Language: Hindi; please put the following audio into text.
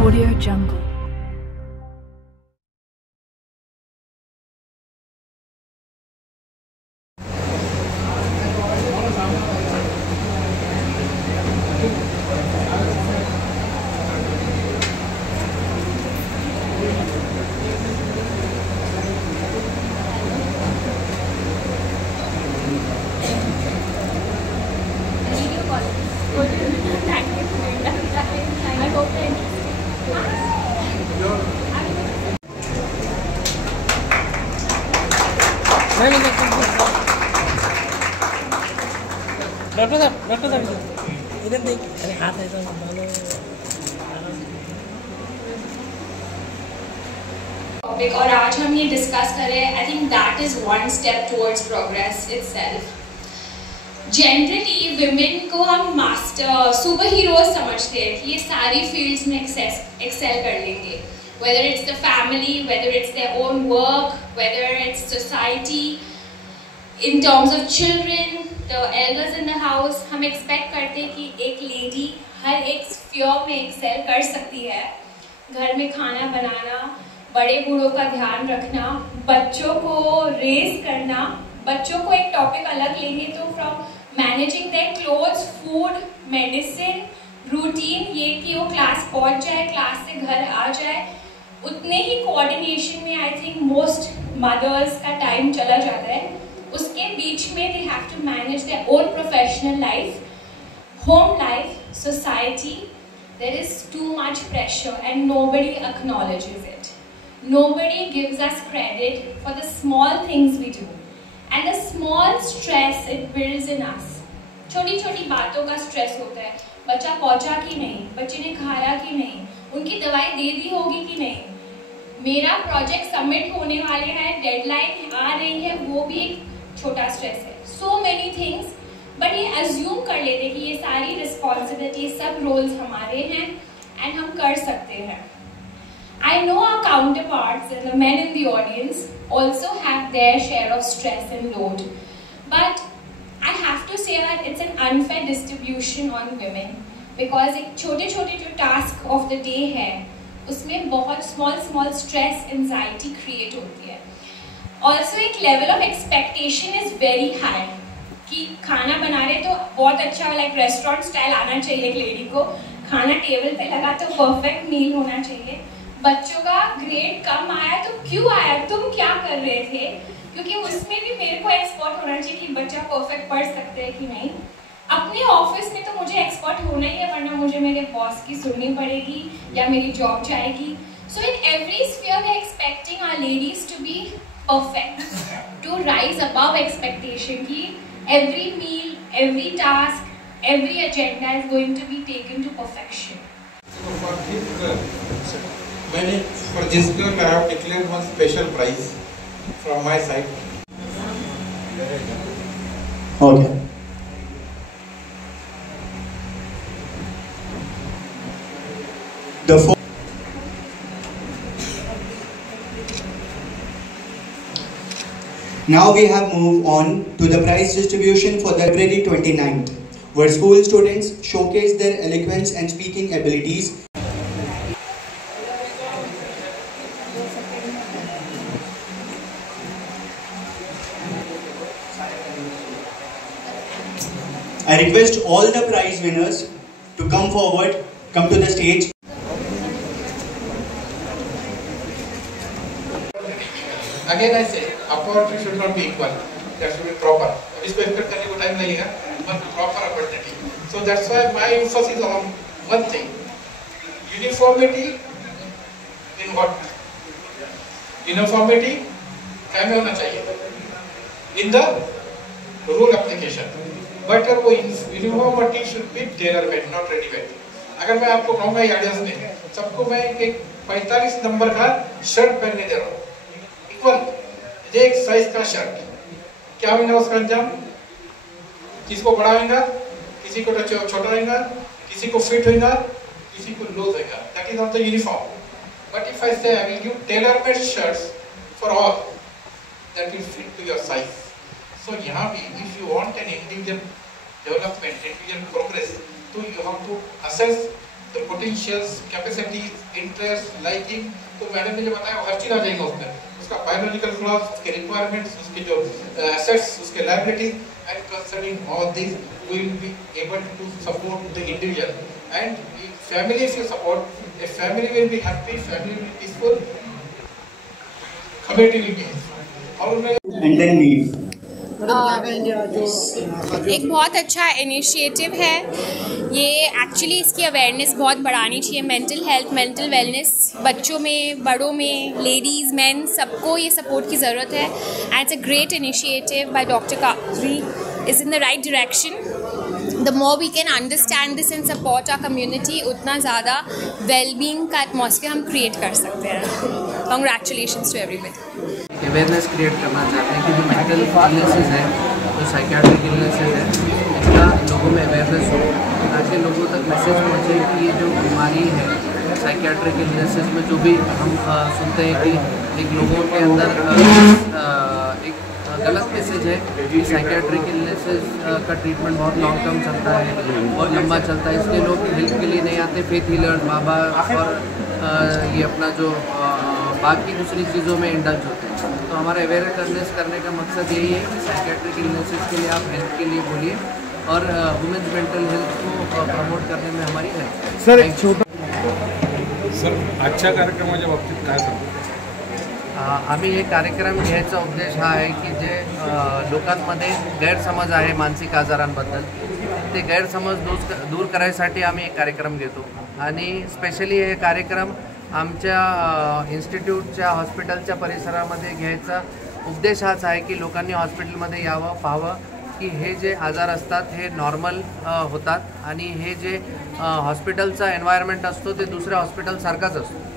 Audio Jungle. डॉक्टर साहब इधर देख, अरे हाथ ऐसा डालो। टॉपिक और आज हम ये डिस्कस करें, I think that is one step towards progress itself. Generally women को हम मास्टर सुपर हीरोज समझते हैं कि ये सारी फील्ड्स में एक्सेल कर लेंगे, whether it's the family, whether it's their own work, whether it's society, in terms of children, the elders in the house। हम एक्सपेक्ट करते हैं कि एक लेडी हर एक स्फीयर में एक्सेल कर सकती है। घर में खाना बनाना, बड़े बूढ़ों का ध्यान रखना, बच्चों को रेज करना। बच्चों को एक टॉपिक अलग लेंगे तो from managing their clothes, food, medicine, routine, ये कि वो क्लास पहुंच जाए, क्लास से घर आ जाए, उतने ही कोऑर्डिनेशन में आई थिंक मोस्ट मदर्स का टाइम चला जाता है। उसके बीच में they have to manage their own professional life, home life, society. There is too much pressure and nobody acknowledges it. Nobody gives us credit for the small things we do and the small stress it builds in us। छोटी छोटी बातों का स्ट्रेस होता है, बच्चा पहुंचा कि नहीं, बच्चे ने खाया कि नहीं, उनकी दवाई दे दी होगी कि नहीं, मेरा प्रोजेक्ट सबमिट होने वाले हैं, डेडलाइन आ रही है, वो भी एक छोटा स्ट्रेस है। सो मेनी थिंग्स, बट ये अज्यूम कर लेते कि ये सारी रिस्पॉन्सिबिलिटी, सब रोल्स हमारे हैं एंड हम कर सकते हैं। I know our counterparts and the men in the audience also have their share of stress and load, but I have to say that it's an unfair distribution on women because एक छोटे-छोटे जो task of the day है उसमें बहुत small stress, anxiety create होती है। Also एक level of expectation is very high कि खाना बना रहे तो बहुत अच्छा like restaurant style आना चाहिए एक लेडी को, खाना टेबल पे लगा तो perfect meal होना चाहिए। बच्चों का ग्रेड कम आया तो क्यों आया, तुम क्या कर रहे थे, क्योंकि उसमें भी मेरे को एक्सपर्ट होना चाहिए कि बच्चा परफेक्ट पढ़ सकते हैं कि नहीं। अपने ऑफिस में तो मुझे एक्सपर्ट होना ही है, वरना मुझे मेरे बॉस की सुननी पड़ेगी या मेरी जॉब जाएगी। So in every sphere we are expecting our ladies to be perfect, to rise above expectation कि every meal, every task, every agenda is going to be taken to perfection. मैंने for this girl I have declared one special prize from my side. Okay. Now we have moved on to the prize distribution for the February 29th, where school students showcase their eloquence and speaking abilities. I request all the prize winners to come forward, come to the stage. Again I say, opportunity should not be equal, that should be proper. इसको एक्सपेक्ट करने को टाइम नहीं है, but proper opportunity. So that's why my emphasis on one thing: uniformity in what? Uniformity क्या में होना चाहिए? In the rule application. But वो uniformity should be tailor made, not readymade. अगर मैं आपको कहूँगा ऑडियंस में सबको मैं एक 45 नंबर का शर्ट पहनने दे रहा हूँ, इक्वल एक साइज का शर्ट, क्या होगा उसका अंजाम? किसी को बड़ा होगा, किसी को छोटा होगा, किसी को फिट होगा, किसी को लूज होगा। That is not the uniform. But if I say I will give tailor made shirts for all, that will fit to your size. So यहाँ भी if you want an individual development, individual progress, so you have to assess the potentials, capacities, interests, liking. तो मैडम ने जो बताया हर चीज आ जाएगा उसमें, उसका biological clocks, उसके requirements, उसके जो assets, उसके liabilities, and concerning all these, we will be able to support the individual. And family, if you support, a family will be happy, family will be peaceful, community will be peaceful. And then leave. एक बहुत अच्छा इनिशिएटिव है ये। एक्चुअली इसकी अवेयरनेस बहुत बढ़ानी चाहिए। मेंटल हेल्थ, मेंटल वेलनेस बच्चों में, बड़ों में, लेडीज़, मैन, सबको ये सपोर्ट की ज़रूरत है। And it's a great initiative by doctor Qadri, is in the right direction. The more we can understand this and support our community, उतना ज़्यादा वेलबींग का एटमॉस्फेयर हम क्रिएट कर सकते हैं। Congratulations to everybody. Awareness create करना चाहते हैं कि जो मेंटल इलनेसेस है, जो साइकियाट्रिक इलनेसेस है, इसका लोगों में अवेयरनेस हो, ताकि लोगों तक मैसेज पहुँचे कि ये जो बीमारी है साइकियाट्रिक इलनेसेस में जो भी हम सुनते हैं कि एक लोगों के अंदर एक गलत मैसेज है कि साइकियाट्रिक इलनेसेस का ट्रीटमेंट बहुत लॉन्ग टर्म चलता है, बहुत लंबा चलता है, इसलिए लोग हेल्प के लिए नहीं आते। फेथ हीलर्स, बाबा और ये अपना जो बाकी दूसरी चीज़ों में इंडल्ज होते हैं। तो हमारा अवेयरनेस करने का मकसद यही है कि साइकियाट्रिक इलनेसेस के लिए आप हेल्प के लिए बोलिए और वुमेन्स मेंटल हेल्थ को प्रमोट करने में हमारी हेल्प। सर एक छोटा सर आजच्या कार्यक्रमाच्या बाबतीत काय सांगू? आम्ही हे कार्यक्रम घ्यायचा उद्देश हा आहे की जे लोकांमध्ये गैरसमज आहे मानसिक आजारांबद्दल, ते गैरसमज दूर करायसाठी आम्ही एक कार्यक्रम घेतो। आणि स्पेशली हे कार्यक्रम आमच्या इन्स्टिट्यूटच्या हॉस्पिटलच्या परिसरामध्ये घ्यायचा उद्देश हाच आहे की लोकांनी हॉस्पिटलमध्ये यावं, पाहावं की हे जे आजार असतात हे नॉर्मल होतात आणि हे जे हॉस्पिटलचा एन्व्हायरमेंट असतो ते दुसऱ्या हॉस्पिटलसारखाच असतो।